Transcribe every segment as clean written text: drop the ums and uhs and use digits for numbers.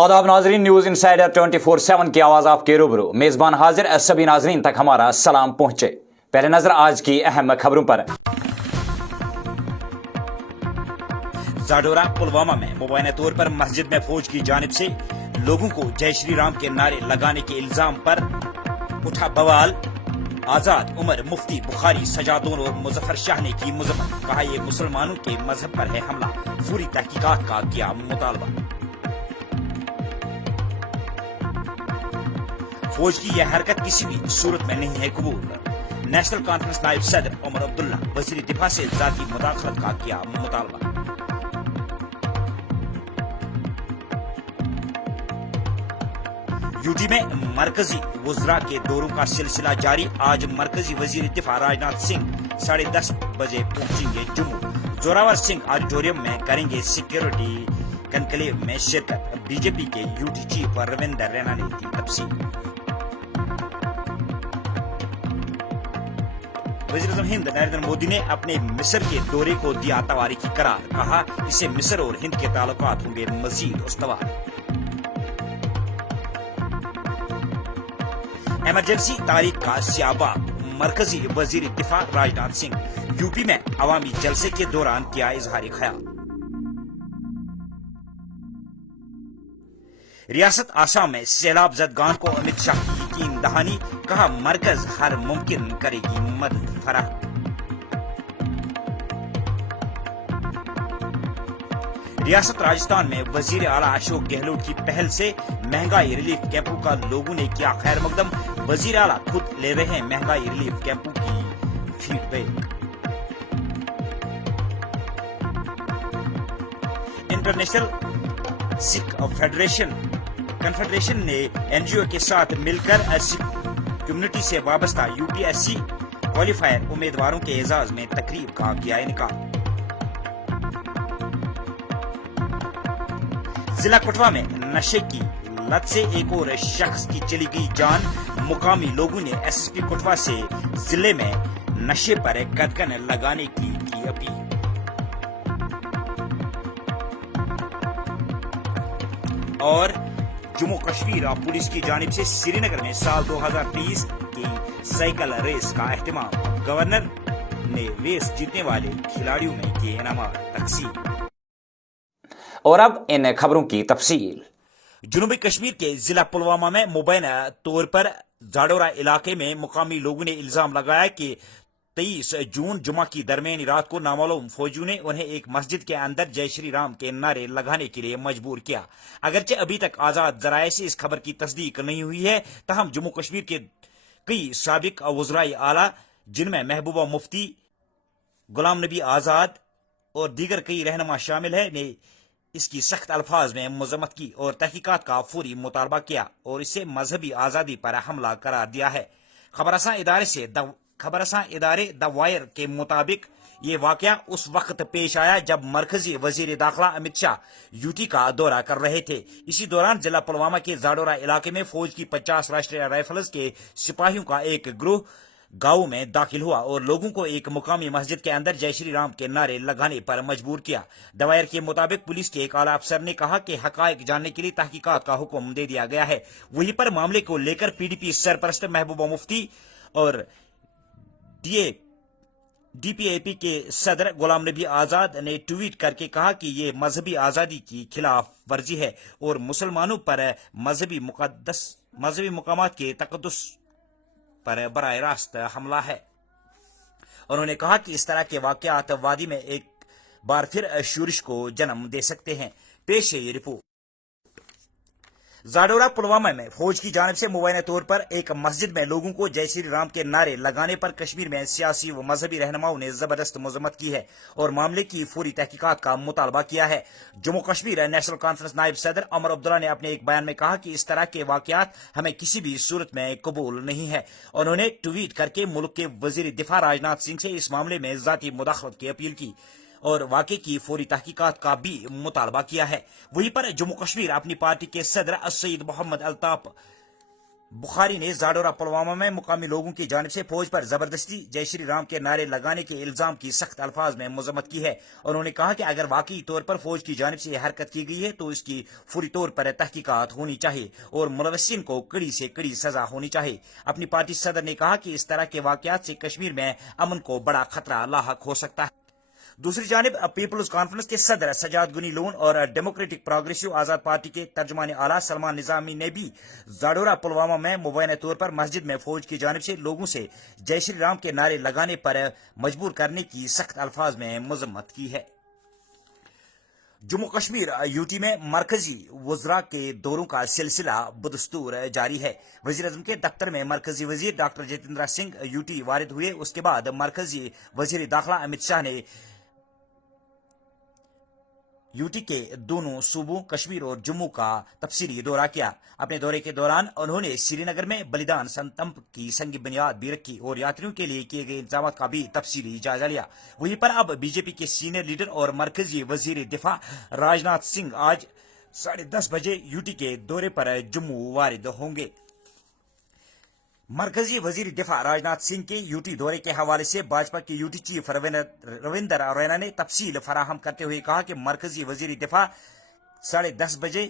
आदाब नाजरीन, news insider 24/7 की आवाज आपके रूबरू मेजबान हाजिर। सभी नाजरीन तक हमारा सलाम पहुंचे। पहले नजर आज की अहम खबरों पर। जाडोरा पुलवामा में मुबैना तौर पर मस्जिद में फौज की जानिब से लोगों को जय श्री राम के नारे लगाने के इल्जाम पर उठा बवाल। आजाद उमर, मुफ्ती बुखारी, सजादोन और मुजफ्फर शाह ने की मजम्मत। कहा यह मुसलमानों के मजहब पर है हमला। पूरी तहकीकात का किया मुतालबा। फौज की यह हरकत किसी भी सूरत में नहीं है कबूल। नेशनल कॉन्फ्रेंस नायब सदर उमर अब्दुल्ला वजीर दिफा से जाती मुदाखलत का किया मुतालबा। यूटी में मरकजी वज़रा के दौरों का सिलसिला जारी। आज मरकजी वजीर दिफा राजनाथ सिंह 10:30 बजे पहुंचेंगे जम्मू। जोरावर सिंह ऑडिटोरियम में करेंगे सिक्योरिटी कनक्लेव में शिरकत। बीजेपी के यूटी चीफ रविंदर रैना ने दी तफसील। वज़ीर-ए-आज़म हिंद नरेंद्र मोदी ने अपने मिस्र के दौरे को दिया तवारीखी करार। कहा इससे मिस्र और हिंद के ताल्लुकात होंगे मजीद उस्तवार। इमरजेंसी तारीख का सियाबात। मरकजी वजीर दिफा राजनाथ सिंह यूपी में अवामी जलसे के दौरान किया इजहार ख्याल। रियासत आसाम में सैलाब जदगान को अमित शाह की यकीन दहानी। कहा मरकज हर मुमकिन करेगी मदद फराहम। रियासत राजस्थान में वजीर आला अशोक गहलोत की पहल से महंगाई रिलीफ कैंपों का लोगों ने किया खैर मकदम। वजीर आला खुद ले रहे हैं महंगाई रिलीफ कैंपों की फीडबैक। इंटरनेशनल सिख कन्फेडरेशन ने एनजीओ के साथ मिलकर सिख कम्युनिटी से वाबस्ता यूपीएससी क्वालिफायर उम्मीदवारों के एजाज में तकरीब का किया इनकार। जिला कठुआ में नशे की लत से एक और शख्स की चली गई जान। मुकामी लोगों ने एसएसपी कठुआ से जिले में नशे पर कटकन लगाने की अपील। और जम्मू कश्मीर पुलिस की जानिब से श्रीनगर में साल 2023 की साइकिल रेस का एहतमाम। गवर्नर ने रेस जीतने वाले खिलाड़ियों में किए इनामात तकसीम। और अब इन खबरों की तफसील। जनूबी कश्मीर के जिला पुलवामा में मुबैना तौर पर जाडोरा इलाके में मुकामी लोगों ने इल्जाम लगाया कि 23 जून जुमा की दरमियानी रात को नामालूम फौजियों ने उन्हें एक मस्जिद के अंदर जय श्री राम के नारे लगाने के लिए मजबूर किया। अगरचे अभी तक आजाद जराये से इस खबर की तस्दीक नहीं हुई है, तहम जम्मू कश्मीर के कई साबिक वज़राए आला जिनमें महबूबा मुफ्ती, गुलाम नबी आजाद और दीगर कई रहनुमा शामिल है ने इसकी सख्त अल्फाज में मजम्मत की और तहकीकात का फौरी मुतालबा किया और इसे मजहबी आज़ादी पर हमला करार दिया है। खबरसां इदारे द वायर के मुताबिक ये वाकया उस वक्त पेश आया जब मरकजी वजीर दाखिला अमित शाह यूटी का दौरा कर रहे थे। इसी दौरान जिला पुलवामा के जाडोरा इलाके में फौज की 50 राष्ट्रीय राइफल्स के सिपाहियों का एक ग्रुप गांव में दाखिल हुआ और लोगों को एक मुकामी मस्जिद के अंदर जय श्री राम के नारे लगाने पर मजबूर किया। दवायर के मुताबिक पुलिस के एक आला अफसर ने कहा कि हकायक जानने के लिए तहकीकात का हुक्म दे दिया गया है। वहीं पर मामले को लेकर पीडीपी सरपरस्त महबूबा मुफ्ती और डीपीएपी के सदर गुलाम नबी आजाद ने ट्वीट करके कहा कि ये मजहबी आज़ादी की खिलाफ वर्जी है और मुसलमानों पर मजहबी मुकामात के तकद्दुस पर बराह रास्त हमला है। उन्होंने कहा कि इस तरह के वाकयात वादी में एक बार फिर शूरिश को जन्म दे सकते हैं। पेश है ये रिपोर्ट। जाडोरा पुलवामा में फौज की जानिब से मुबैना तौर पर एक मस्जिद में लोगों को जय श्री राम के नारे लगाने पर कश्मीर में सियासी व मजहबी रहनुमाओं ने जबरदस्त मजम्मत की है और मामले की फौरी तहकीकात का मुतालबा किया है। जम्मू कश्मीर नेशनल कॉन्फ्रेंस नायब सदर उमर अब्दुल्ला ने अपने एक बयान में कहा कि इस तरह के वाकयात हमें किसी भी सूरत में कबूल नहीं है। उन्होंने ट्वीट करके मुल्क के वजीर दिफा राजनाथ सिंह से इस मामले में जाती मुदाखलत की अपील की और वाकई की फौरी तहकीकात का भी मुतालबा किया है। वहीं पर जम्मू कश्मीर अपनी पार्टी के सदर सईद मोहम्मद अल्ताफ बुखारी ने जाडोरा पुलवामा में मुकामी लोगों की जानिब से फौज पर जबरदस्ती जय श्री राम के नारे लगाने के इल्जाम की सख्त अल्फाज में मजम्मत की है। उन्होंने कहा कि अगर वाकई तौर पर फौज की जानिब से हरकत की गई है तो इसकी फौरी तौर पर तहकीकात होनी चाहिए और मुलव्वसिन को कड़ी से कड़ी सजा होनी चाहिए। अपनी पार्टी सदर ने कहा कि इस तरह के वाकयात से कश्मीर में अमन को बड़ा खतरा लाहक हो सकता है। दूसरी जानिब पीपल्स कॉन्फ्रेंस के सदर सजाद गुनी लोन और डेमोक्रेटिक प्रोग्रेसिव आजाद पार्टी के तर्जुमान आला सलमान निजामी ने भी जाडोरा पुलवामा में मुबैना तौर पर मस्जिद में फौज की जानिब से लोगों से जय श्री राम के नारे लगाने पर मजबूर करने की सख्त अल्फाज में मजम्मत की है। जम्मू कश्मीर यूटी में मरकजी वज़रा के दौरों का सिलसिला बदस्तूर जारी है। वज़ीर-ए-आज़म के दफ्तर में मरकजी वजीर डॉक्टर जितेंद्र सिंह यूटी वारिद हुए। उसके बाद मरकजी वजीर दाखिला अमित शाह ने यूटी के दोनों सूबों कश्मीर और जम्मू का तफसीली दौरा किया। अपने दौरे के दौरान उन्होंने श्रीनगर में बलिदान संतंप की संग बुनियाद भी रखी और यात्रियों के लिए किए गए इंतजाम का भी तफसीली जायजा लिया। वहीं पर अब बीजेपी के सीनियर लीडर और मरकजी वजीर दिफा राजनाथ सिंह आज 10:30 बजे यूटी के दौरे पर जम्मू वारिद होंगे। मरकजी वजीर दिफा राजनाथ सिंह के यूटी दौरे के हवाले से भाजपा के यूटी चीफ रविंदर रैना ने तफसील फराहम करते हुए कहा कि मरकजी वजीर दिफा 10:30 बजे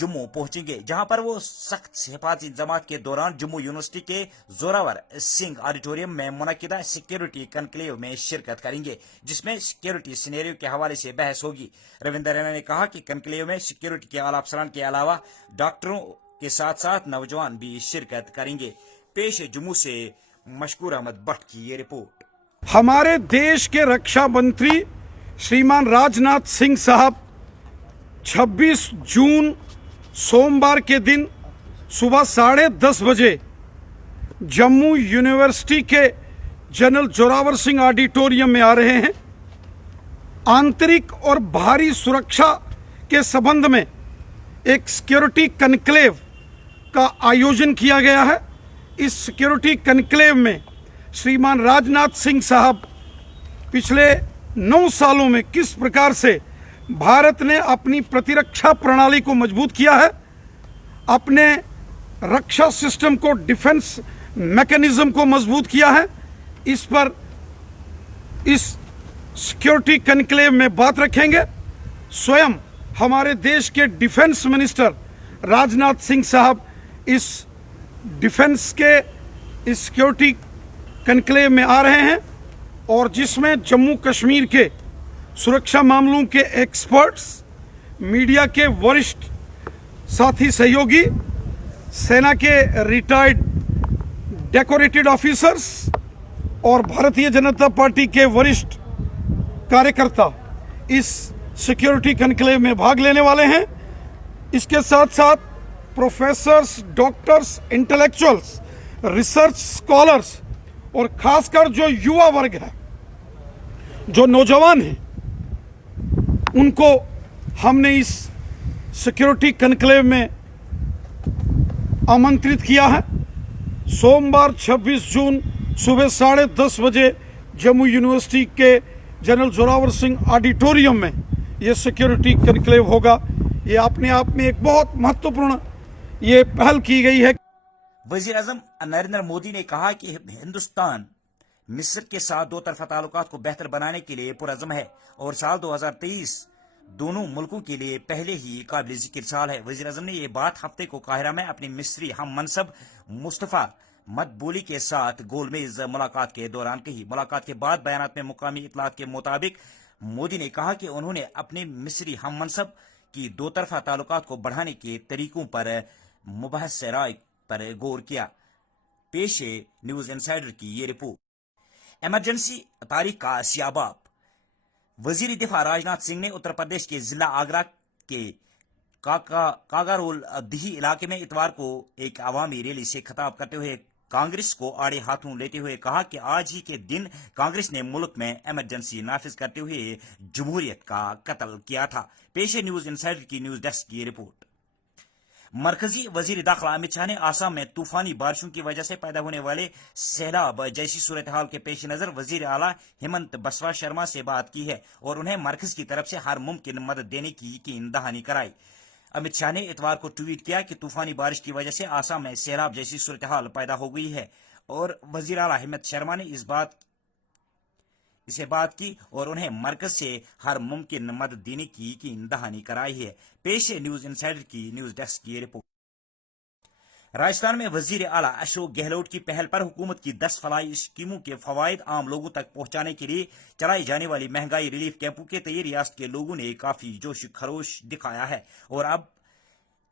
जम्मू पहुंचेंगे, जहां पर वो सख्त हिफाजती इंतजाम के दौरान जम्मू यूनिवर्सिटी के जोरावर सिंह ऑडिटोरियम में मुनक्किदा सिक्योरिटी कनक्लेव में शिरकत करेंगे, जिसमें सिक्योरिटी सिनेरियो के हवाले से बहस होगी। रविंदर रैना ने कहा कि कनक्लेव में सिक्योरिटी के आला अफसरान के अलावा डॉक्टरों के साथ साथ नौजवान भी शिरकत करेंगे। पेश जम्मू से मशकूर अहमद भट्ट की ये रिपोर्ट। हमारे देश के रक्षा मंत्री श्रीमान राजनाथ सिंह साहब 26 जून सोमवार के दिन सुबह 10:30 बजे जम्मू यूनिवर्सिटी के जनरल जोरावर सिंह ऑडिटोरियम में आ रहे हैं। आंतरिक और बाहरी सुरक्षा के संबंध में एक सिक्योरिटी कनक्लेव का आयोजन किया गया है। इस सिक्योरिटी कनक्लेव में श्रीमान राजनाथ सिंह साहब पिछले 9 सालों में किस प्रकार से भारत ने अपनी प्रतिरक्षा प्रणाली को मजबूत किया है, अपने रक्षा सिस्टम को, डिफेंस मैकेनिज्म को मजबूत किया है, इस पर इस सिक्योरिटी कनक्लेव में बात रखेंगे। स्वयं हमारे देश के डिफेंस मिनिस्टर राजनाथ सिंह साहब इस डिफेंस के इस सिक्योरिटी कनक्लेव में आ रहे हैं और जिसमें जम्मू कश्मीर के सुरक्षा मामलों के एक्सपर्ट्स, मीडिया के वरिष्ठ साथी सहयोगी, सेना के रिटायर्ड डेकोरेटेड ऑफिसर्स और भारतीय जनता पार्टी के वरिष्ठ कार्यकर्ता इस सिक्योरिटी कनक्लेव में भाग लेने वाले हैं। इसके साथ साथ professors, doctors, intellectuals, research scholars और खासकर जो युवा वर्ग है, जो नौजवान हैं, उनको हमने इस सिक्योरिटी कनक्लेव में आमंत्रित किया है। सोमवार 26 जून सुबह 10:30 बजे जम्मू यूनिवर्सिटी के जनरल जोरावर सिंह ऑडिटोरियम में ये सिक्योरिटी कनक्लेव होगा। ये अपने आप में एक बहुत महत्वपूर्ण ये पहल की गई है। वजीर आजम नरेंद्र मोदी ने कहा कि हिंदुस्तान मिस्र के साथ दो तरफा ताल्लुकात को बेहतर बनाने के लिए पुरअज़्म है और साल 2023 दोनों मुल्कों के लिए पहले ही काबिल जिक्र साल है। वजीर आजम ने ये बात हफ्ते को काहिरा में अपनी मिस्री हम मनसब मुस्तफ़ा मदबूली के साथ गोलमेज मुलाकात के दौरान कही। मुलाकात के बाद बयानात में मुकामी इतलात के मुताबिक मोदी ने कहा कि उन्होंने अपने मिस्री हम मनसब की दो तरफा ताल्लुकात को बढ़ाने के तरीकों पर मुबहस राय पर गौर किया। पेश है न्यूज इनसाइडर की ये रिपोर्ट। इमरजेंसी तारीख का सियाबाब। वजीर दिफा राजनाथ सिंह ने उत्तर प्रदेश के जिला आगरा के कागारोल दिही इलाके में इतवार को एक अवामी रैली से खिताब करते हुए कांग्रेस को आड़े हाथों लेते हुए कहा कि आज ही के दिन कांग्रेस ने मुल्क में इमरजेंसी नाफिज करते हुए जमहूरियत का कत्ल किया था। पेश है न्यूज इनसाइडर की न्यूज डेस्क की रिपोर्ट। मरकजी वजीर दाखिला अमित शाह ने आसाम में तूफानी बारिशों की वजह से पैदा होने वाले सैलाब जैसी सूरत हाल के पेश नजर वजीर आला हेमंत बसवा शर्मा से बात की है और उन्हें मरकज की तरफ से हर मुमकिन मदद देने की यकीन दहानी कराई। अमित शाह ने इतवार को ट्वीट किया कि तूफानी बारिश की वजह से आसाम में सैलाब जैसी सूरत हाल पैदा हो गई है और वजीर आला हिमंत शर्मा ने इसे बात की और उन्हें मरकज से हर मुमकिन मदद देने की यकीन दहानी कराई है। पेश है न्यूज इनसाइडर की न्यूज डेस्क की रिपोर्ट। राजस्थान में वजीर आला अशोक गहलोत की पहल पर हुकूमत की 10 फलाही स्कीमों के फवायद आम लोगों तक पहुंचाने के लिए चलाई जाने वाली महंगाई रिलीफ कैंपों के तय रियासत के लोगों ने काफी जोश खरोश दिखाया है और अब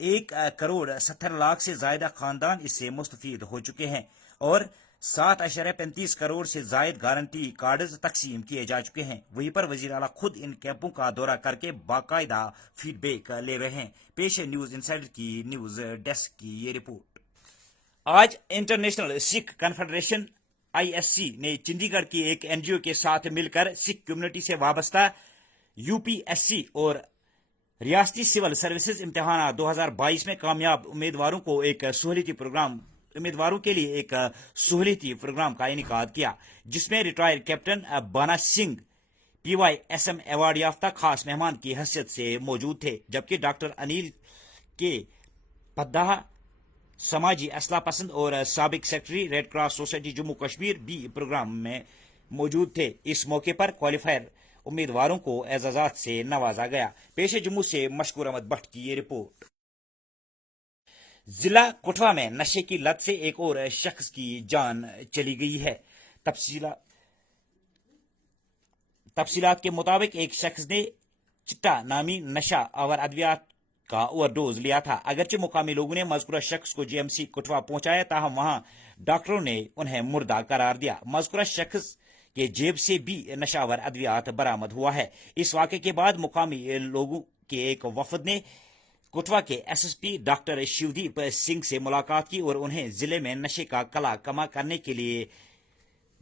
1,70,00,000 से ज्यादा खानदान इससे मुस्तफीद हो चुके हैं और 7.35 करोड़ से जायद गारंटी कार्ड तकसीम किए जा चुके हैं। वहीं पर वजीर आला खुद इन कैंपों का दौरा करके बाकायदा फीडबैक ले रहे हैं। पेश है न्यूज इनसाइडर की न्यूज डेस्क की ये रिपोर्ट। आज इंटरनेशनल सिख कन्फेडरेशन ISC ने चंडीगढ़ की एक NGO के साथ मिलकर सिख कम्युनिटी से वाबस्ता UPSC और रियासती सिविल सर्विसेज इम्तिहान 2022 में कामयाब उम्मीदवारों के लिए एक सहूलियती प्रोग्राम का इनेकाद किया, जिसमें रिटायर्ड कैप्टन बाना सिंह PYSM अवार्ड याफ्ता खास मेहमान की हैसियत से मौजूद थे, जबकि डॉक्टर अनिल के पद्दाह समाजी असला पसंद और साबिक secretary red cross society Jammu Kashmir भी प्रोग्राम में मौजूद थे। इस मौके पर क्वालिफायर उम्मीदवारों को एजाजात से नवाजा गया। पेश है जम्मू से मशकूर अहमद भट्ट की ये रिपोर्ट। जिला कठुआ में नशे की लत से एक और शख्स की जान चली गई है। तफसीलात के मुताबिक एक शख्स ने चिट्टा नामी नशा आवर अद्वियात का ओवरडोज लिया था। अगरचे मुकामी लोगों ने मज़कूरा शख्स को GMC कठुआ पहुंचाया, ताहम वहां डॉक्टरों ने उन्हें मुर्दा करार दिया। मज़कूरा शख्स के जेब से भी नशावर अद्वियात बरामद हुआ है। इस वाक़े के बाद मुकामी लोगों के एक वफद ने कठुआ के SSP डॉक्टर शिवदीप सिंह से मुलाकात की और उन्हें जिले में नशे का कला कमा करने के लिए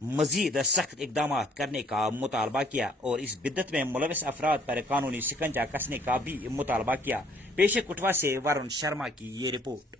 मजीद सख्त इकदाम करने का मुतालबा किया और इस बिद्दत में मुलविस अफराद पर कानूनी शिकंजा कसने का भी मुतालबा किया। पेश है कठुआ से वरुण शर्मा की ये रिपोर्ट।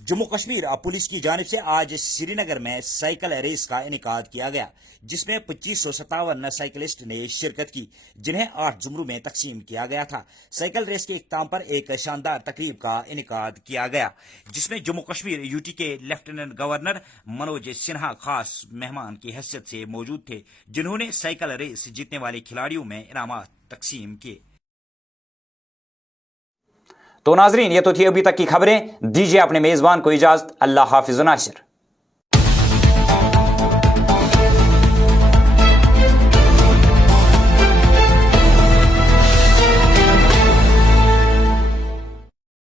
जम्मू कश्मीर पुलिस की जानिब से आज श्रीनगर में साइकिल रेस का इनेकाद किया गया, जिसमें 2557 साइकिलिस्ट ने शिरकत की, जिन्हें 8 जुमरों में तकसीम किया गया था। साइकिल रेस के इख्तिताम पर एक शानदार तकरीब का इनेकाद किया गया, जिसमें जम्मू कश्मीर UT के लेफ्टिनेंट गवर्नर मनोज सिन्हा खास मेहमान की हैसियत से मौजूद थे, जिन्होंने साइकिल रेस जीतने वाले खिलाड़ियों में इनामात तकसीम किए। तो नाजरीन, ये तो थी अभी तक की खबरें। दीजिए अपने मेजबान को इजाजत। अल्लाह हाफिज़ नासिर।